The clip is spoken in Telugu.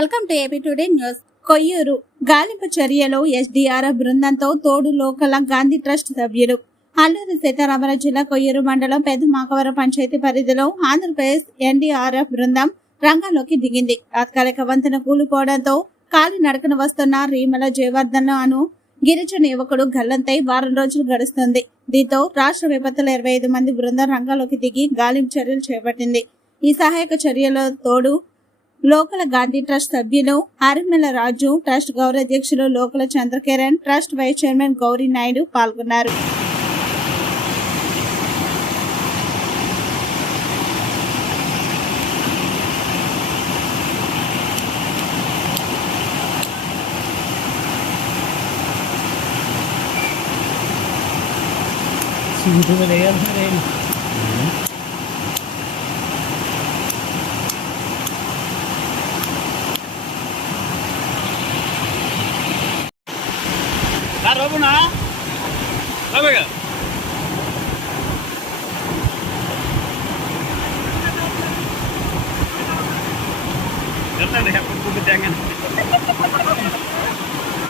Welcome to AP today news. Koyyuru గాలింపు చర్యలో ఎస్డీఆర్ఎఫ్ బృందంతో తోడు లోకల గాంధీ ట్రస్ట్ సభ్యులు అల్లూరి సీతారామరాజు జిల్లా కొయ్యూరు మండలం పెద్ద మాకవరం పంచాయతీ పరిధిలో ఆంధ్రప్రదేశ్ ఎన్డీఆర్ఎఫ్ బృందం రంగంలోకి దిగింది. తాత్కాలిక వంతెన కూలిపోవడంతో కాలి నడకన వస్తున్న రీమల జయవర్ధన్ అను గిరిజన యువకుడు గల్లంతై వారం రోజులు గడుస్తుంది. దీంతో రాష్ట్ర విపత్తుల ఇరవై ఐదు మంది బృందం రంగంలోకి దిగి గాలింపు చర్యలు చేపట్టింది. ఈ సహాయక చర్యలో తోడు లోకల గాంధీ ట్రస్ట్ సభ్యులు అరిమెల రాజు ట్రస్ట్ గౌరవ అధ్యక్షులు లోకల Chandrakiran trust vice chairman Gauri Naidu పాల్గొన్నారు. Sinto na yan, daar hebben we naar. Laat me gaan. Dat zijn de heppen voor bedenken.